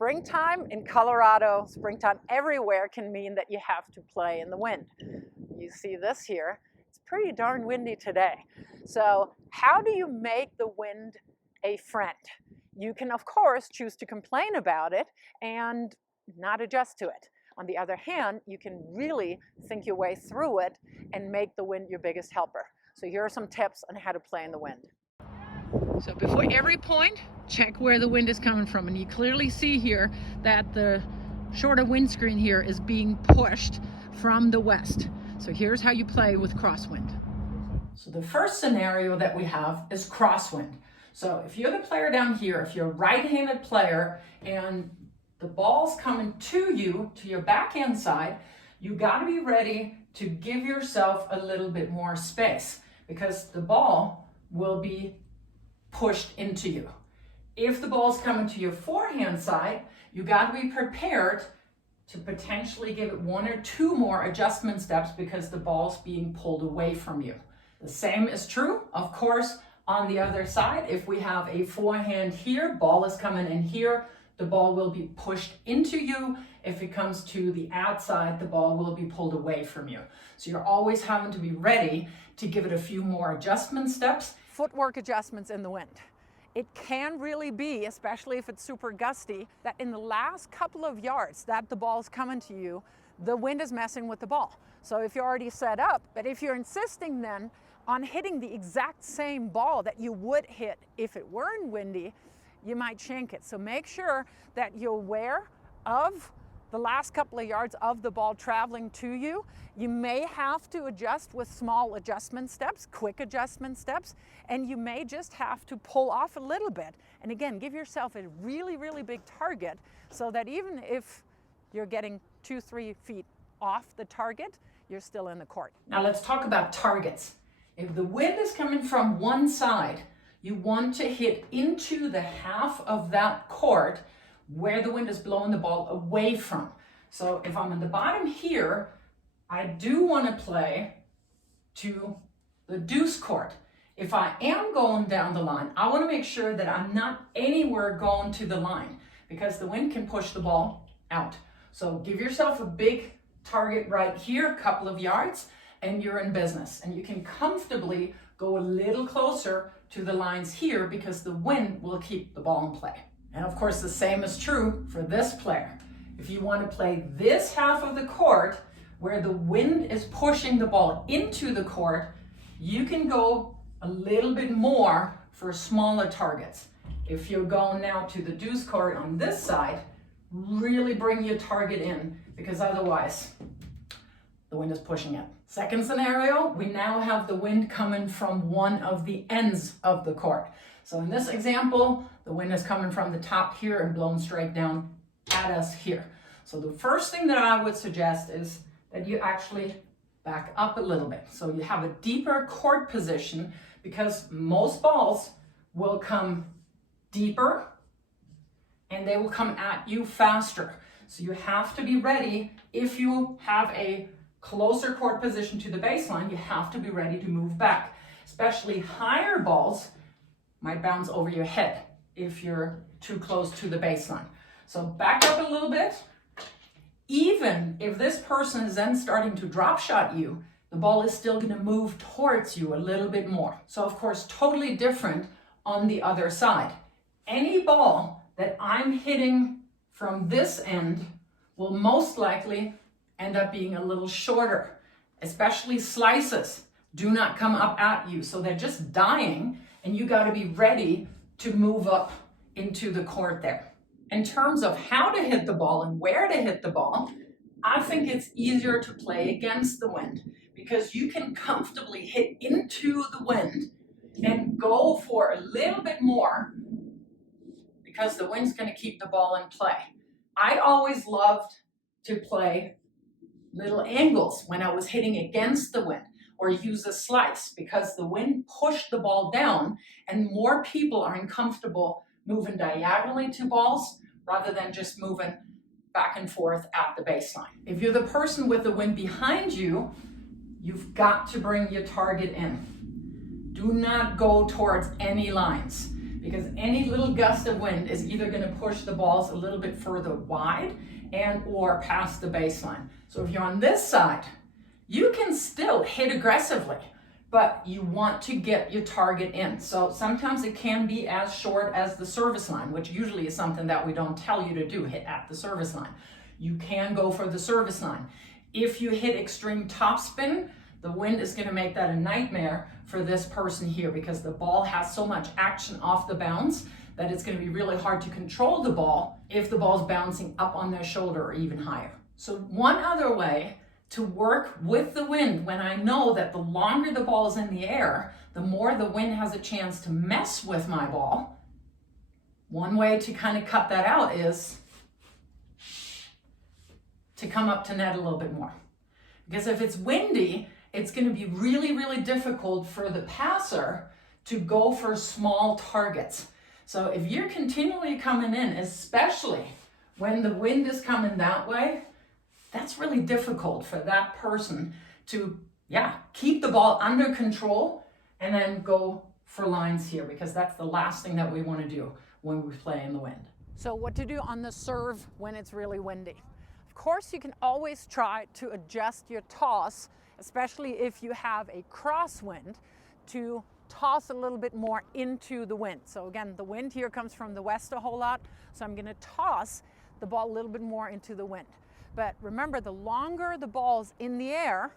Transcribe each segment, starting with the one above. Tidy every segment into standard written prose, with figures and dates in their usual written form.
Springtime in Colorado, springtime everywhere can mean that you have to play in the wind. You see this here, it's pretty darn windy today. So how do you make the wind a friend? You can, of course, choose to complain about it and not adjust to it. On the other hand, you can really think your way through it and make the wind your biggest helper. So here are some tips on how to play in the wind. So before every point, check where the wind is coming from. And you clearly see here that the shorter windscreen here is being pushed from the west. So here's how you play with crosswind. So the first scenario that we have is crosswind. So if you're the player down here, if you're a right-handed player and the ball's coming to you, to your backhand side, you got to be ready to give yourself a little bit more space because the ball will be pushed into you. If the ball's coming to your forehand side, you got to be prepared to potentially give it one or two more adjustment steps because the ball's being pulled away from you. The same is true, of course, on the other side. If we have a forehand here, ball is coming in here, the ball will be pushed into you. If it comes to the outside, the ball will be pulled away from you. So you're always having to be ready to give it a few more adjustment steps. Footwork adjustments in the wind. It can really be, especially if it's super gusty, that in the last couple of yards that the ball's coming to you, the wind is messing with the ball. So if you're already set up, but if you're insisting then on hitting the exact same ball that you would hit if it weren't windy, you might shank it. So make sure that you're aware of the last couple of yards of the ball traveling to you. You may have to adjust with small adjustment steps, quick adjustment steps, and you may just have to pull off a little bit. And again, give yourself a really, really big target so that even if you're getting 2-3 feet off the target, you're still in the court. Now let's talk about targets. If the wind is coming from one side, you want to hit into the half of that court where the wind is blowing the ball away from. So if I'm on the bottom here, I do want to play to the deuce court. If I am going down the line, I want to make sure that I'm not anywhere going to the line because the wind can push the ball out. So give yourself a big target right here, a couple of yards, and you're in business. And you can comfortably go a little closer to the lines here because the wind will keep the ball in play. And of course, the same is true for this player. If you want to play this half of the court where the wind is pushing the ball into the court, you can go a little bit more for smaller targets. If you're going now to the deuce court on this side, really bring your target in because otherwise the wind is pushing it. Second scenario, we now have the wind coming from one of the ends of the court. So in this example, the wind is coming from the top here and blowing straight down at us here. So the first thing that I would suggest is that you actually back up a little bit. So you have a deeper court position because most balls will come deeper and they will come at you faster. So you have to be ready. If you have a closer court position to the baseline, you have to be ready to move back. Especially higher balls might bounce over your head if you're too close to the baseline. So back up a little bit. Even if this person is then starting to drop shot you, the ball is still going to move towards you a little bit more. So of course, totally different on the other side. Any ball that I'm hitting from this end will most likely end up being a little shorter, especially slices do not come up at you. So they're just dying and you got to be ready to move up into the court there. In terms of how to hit the ball and where to hit the ball, I think it's easier to play against the wind because you can comfortably hit into the wind and go for a little bit more because the wind's going to keep the ball in play. I always loved to play little angles when I was hitting against the wind or use a slice because the wind pushed the ball down and more people are uncomfortable moving diagonally to balls rather than just moving back and forth at the baseline. If you're the person with the wind behind you, you've got to bring your target in. Do not go towards any lines because any little gust of wind is either going to push the balls a little bit further wide and or past the baseline. So if you're on this side, you can still hit aggressively, but you want to get your target in. So sometimes it can be as short as the service line, which usually is something that we don't tell you to do, hit at the service line. You can go for the service line. If you hit extreme topspin, the wind is going to make that a nightmare for this person here, because the ball has so much action off the bounce that it's going to be really hard to control the ball if the ball's bouncing up on their shoulder or even higher. So one other way to work with the wind, when I know that the longer the ball is in the air, the more the wind has a chance to mess with my ball. One way to kind of cut that out is to come up to net a little bit more. Because if it's windy, it's going to be really, really difficult for the passer to go for small targets. So if you're continually coming in, especially when the wind is coming that way, that's really difficult for that person to, keep the ball under control and then go for lines here, because that's the last thing that we want to do when we play in the wind. So what to do on the serve when it's really windy? Of course, you can always try to adjust your toss, especially if you have a crosswind, to toss a little bit more into the wind. So again, the wind here comes from the west a whole lot, so I'm going to toss the ball a little bit more into the wind. But remember, the longer the ball's in the air,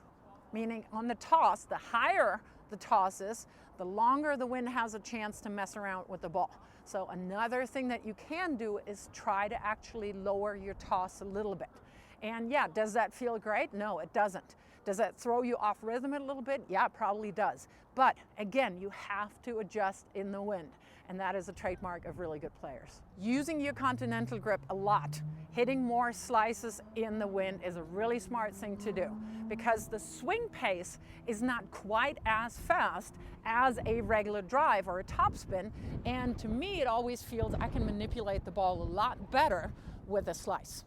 meaning on the toss, the higher the toss is, the longer the wind has a chance to mess around with the ball. So another thing that you can do is try to actually lower your toss a little bit. And yeah, does that feel great? No, it doesn't. Does that throw you off rhythm a little bit? Yeah, it probably does. But again, you have to adjust in the wind, and that is a trademark of really good players. Using your continental grip a lot, hitting more slices in the wind is a really smart thing to do, because the swing pace is not quite as fast as a regular drive or a topspin, and to me it always feels I can manipulate the ball a lot better with a slice.